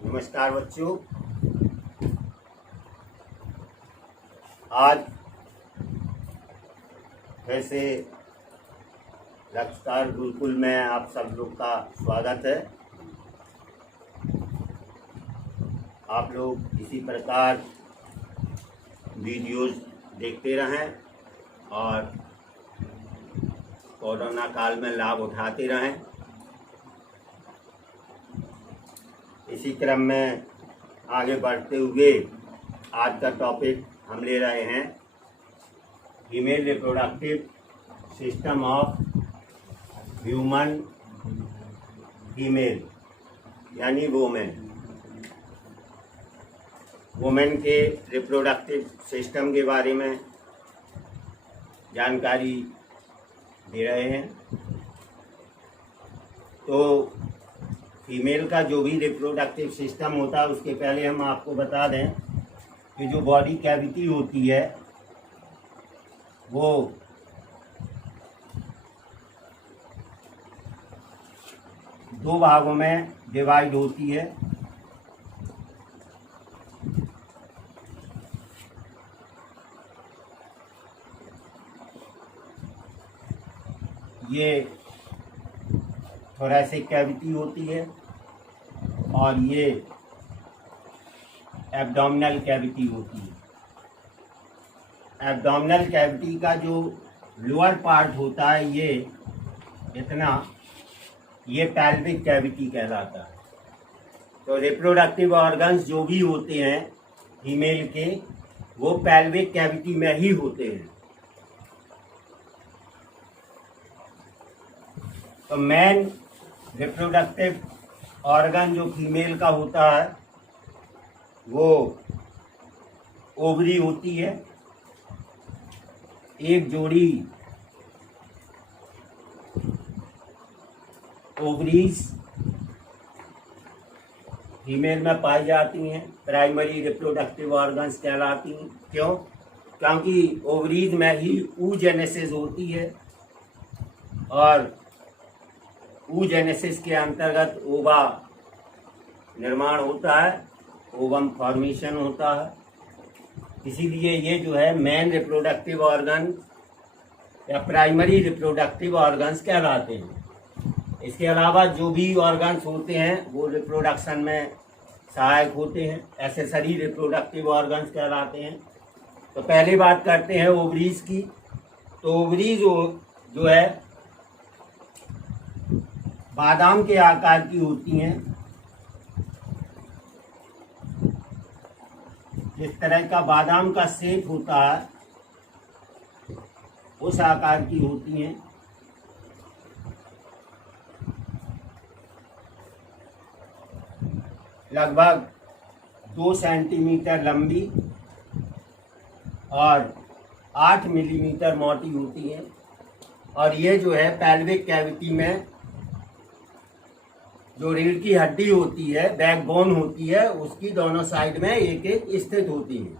नमस्कार बच्चों। आज फिर से रफ्तार गुरुकुल में आप सब लोग का स्वागत है। आप लोग इसी प्रकार वीडियोस देखते रहें और कोरोना काल में लाभ उठाते रहें। इसी क्रम में आगे बढ़ते हुए आज का टॉपिक हम ले रहे हैं female reproductive system of human female यानी वोमेन के रिप्रोडक्टिव सिस्टम के बारे में जानकारी दे रहे हैं। तो फीमेल का जो भी रिप्रोडक्टिव सिस्टम होता है उसके पहले हम आपको बता दें कि जो बॉडी कैविटी होती है वो दो भागों में डिवाइड होती है। ये थोरैसिक कैविटी होती है और ये एब्डोमिनल कैविटी होती है। एब्डोमिनल कैविटी का जो लोअर पार्ट होता है ये पेल्विक कैविटी कहलाता है। तो रिप्रोडक्टिव ऑर्गन्स जो भी होते हैं फीमेल के वो पेल्विक कैविटी में ही होते हैं। तो मेन रिप्रोडक्टिव ऑर्गन जो फीमेल का होता है वो ओवरी होती है। एक जोड़ी ओवरीज फीमेल में पाई जाती हैं, प्राइमरी रिप्रोडक्टिव ऑर्गन्स कहलाती हैं। क्यों? क्योंकि ओवरीज में ही oogenesis होती है और oogenesis के अंतर्गत ओवा निर्माण होता है, ओवम फॉर्मेशन होता है। इसीलिए ये जो है मेन रिप्रोडक्टिव ऑर्गन या प्राइमरी रिप्रोडक्टिव ऑर्गन्स कहलाते हैं। इसके अलावा जो भी ऑर्गन्स होते हैं वो रिप्रोडक्शन में सहायक होते हैं, एसेसरी रिप्रोडक्टिव ऑर्गन्स कहलाते हैं। तो पहले बात करते हैं ओवरीज की। तो ओवरीज जो है बादाम के आकार की होती हैं। जिस तरह का बादाम का शेप होता है उस आकार की होती हैं। लगभग 2 सेंटीमीटर लंबी और 8 मिलीमीटर मोटी होती है। और ये जो है पेल्विक कैविटी में जो रीढ़ की हड्डी होती है, बैकबोन होती है, उसकी दोनों साइड में एक एक स्थित होती है।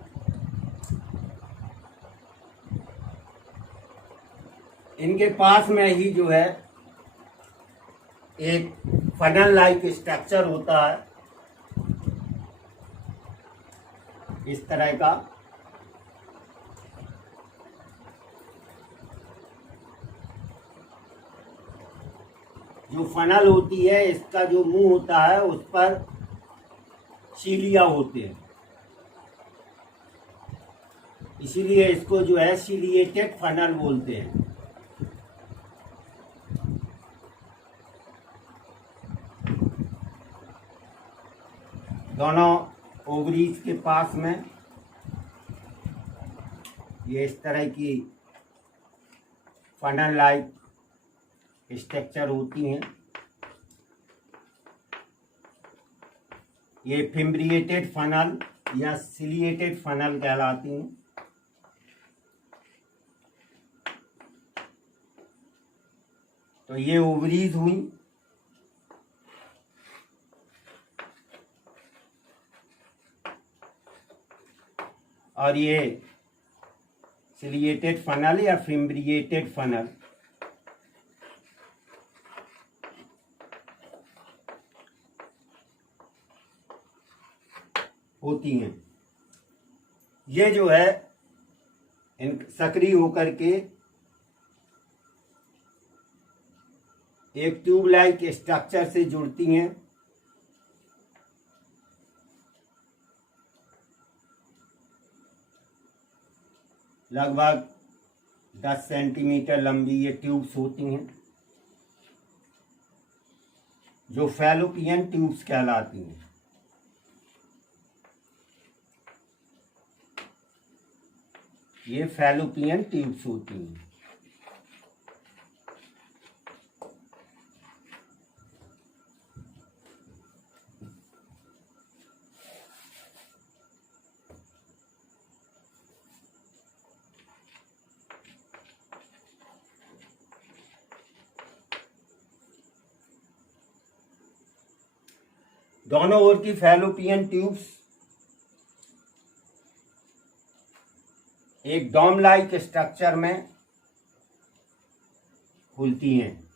इनके पास में ही जो है एक फनल लाइक स्ट्रक्चर होता है, इस तरह का। जो फनल होती है इसका जो मुंह होता है उस पर सीलिया होते हैं, इसीलिए इसको जो है सीलिएटेड फनल बोलते हैं। दोनों ओवरीज के पास में ये इस तरह की फनल लाइक स्ट्रक्चर होती हैं। ये फिम्ब्रिएटेड फनल या सिलिएटेड फनल कहलाती हैं। तो ये ओवरीज हुई। और ये सिलिएटेड फनल या फिम्ब्रिएटेड फनल होती हैं। ये जो है इन सक्रिय होकर के एक ट्यूब लाइक स्ट्रक्चर से जुड़ती हैं। लगभग 10 सेंटीमीटर लंबी ये ट्यूब्स होती हैं जो फैलोपियन ट्यूब्स कहलाती हैं। ये फैलोपियन ट्यूब्स होती हैं। दोनों ओर की फैलोपियन ट्यूब्स एक डोम लाइक स्ट्रक्चर में खुलती हैं।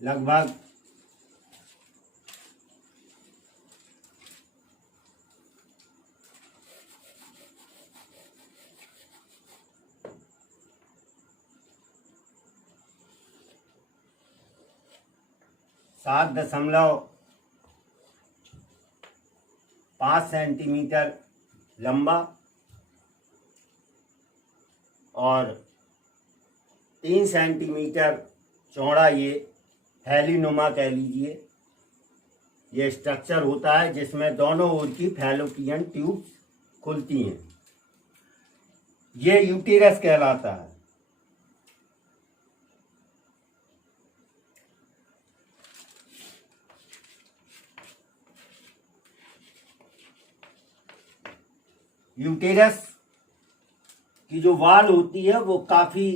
लगभग 7.5 सेंटीमीटर लंबा और 3 सेंटीमीटर चौड़ा ये थैलीनुमा कह लीजिए ये स्ट्रक्चर होता है जिसमें दोनों ओर की फैलोपियन ट्यूब्स खुलती हैं। ये यूटेरस कहलाता है। यूटेरस की जो वाल होती है वो काफी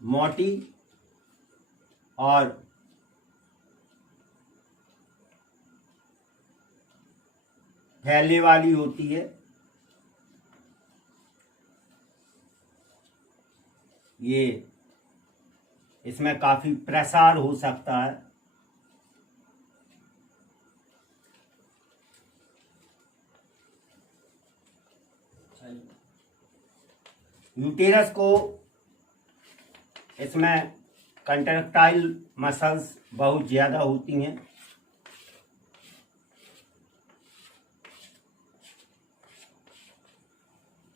मोटी और फैलने वाली होती है। ये इसमें काफी प्रसार हो सकता है। यूटेरस को इसमें कंट्रैक्टाइल मसल्स बहुत ज़्यादा होती हैं।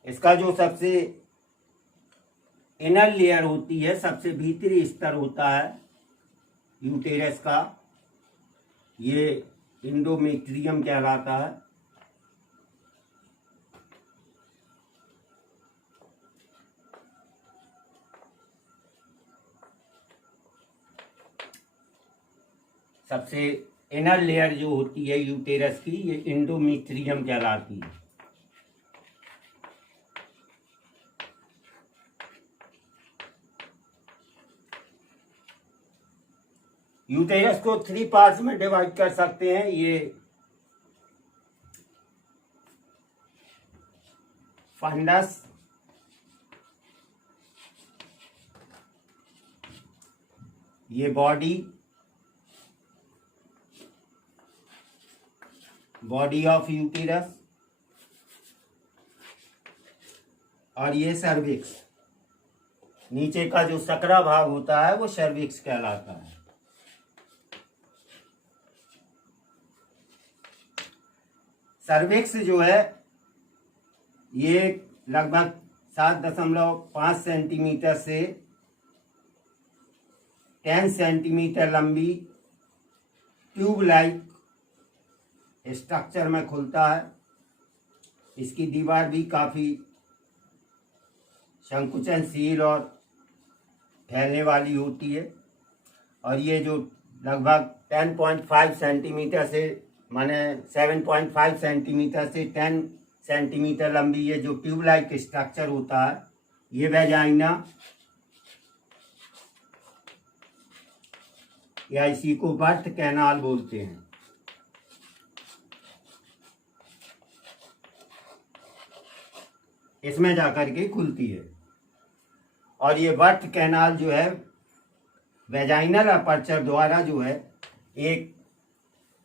इसका जो सबसे इनर लेयर होती है, सबसे भीतरी स्तर होता है यूटेरस का, ये इंडोमेट्रियम कहलाता है। सबसे इनर लेयर जो होती है यूटेरस की, ये इंडोमेट्रियम कहलाती है। यूटेरस को 3 पार्ट्स में डिवाइड कर सकते हैं। ये फंडस, ये बॉडी ऑफ यूटेरस, और ये सर्विक्स। नीचे का जो सकरा भाग होता है वो सर्विक्स कहलाता है। सर्विक्स जो है ये लगभग 7.5 सेंटीमीटर से 10 सेंटीमीटर लंबी ट्यूब लाइक स्ट्रक्चर में खुलता है। इसकी दीवार भी काफी संकुचनशील और फैलने वाली होती है। और ये जो लगभग 10.5 सेंटीमीटर से माने 7.5 सेंटीमीटर से 10 सेंटीमीटर लंबी ये जो ट्यूब लाइक स्ट्रक्चर होता है, ये वेजाइना या इसी को बर्थ कैनाल बोलते हैं। इसमें जाकर के खुलती है। और ये बर्थ कैनाल जो है वेजाइनल अपर्चर द्वारा जो है एक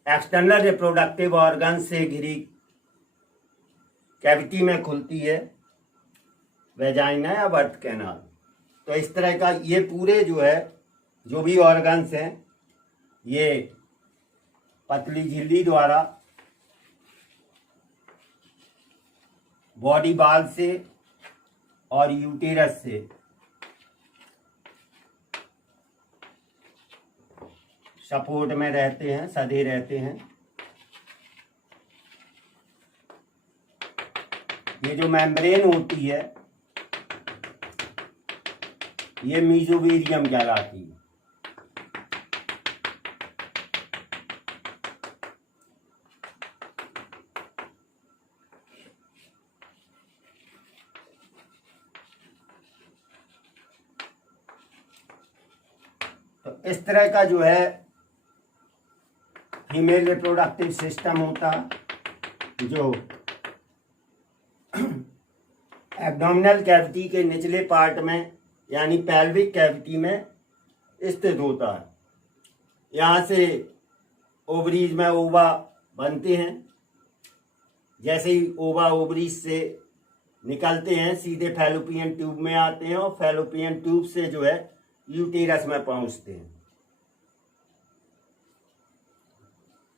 एक्सटर्नल रिप्रोडक्टिव ऑर्गन से घिरी कैविटी में खुलती है, वेजाइना या बर्थ कैनाल। तो इस तरह का ये पूरे जो है जो भी ऑर्गन्स हैं ये पतली झिल्ली द्वारा बॉडी बाल से और यूटेरस से सपोर्ट में रहते हैं, सधे रहते हैं। ये जो मेम्ब्रेन होती है ये मीजोवेरियम कहलाती है। तो इस तरह का जो है फीमेल रिप्रोडक्टिव सिस्टम होता है जो एब्डोमिनल कैविटी के निचले पार्ट में यानी पेल्विक कैविटी में स्थित होता है। यहाँ से ओवरीज में ओवा बनते हैं। जैसे ही ओवा ओवरीज से निकलते हैं सीधे फैलोपियन ट्यूब में आते हैं और फैलोपियन ट्यूब से जो है यूटेरस में पहुँचते हैं।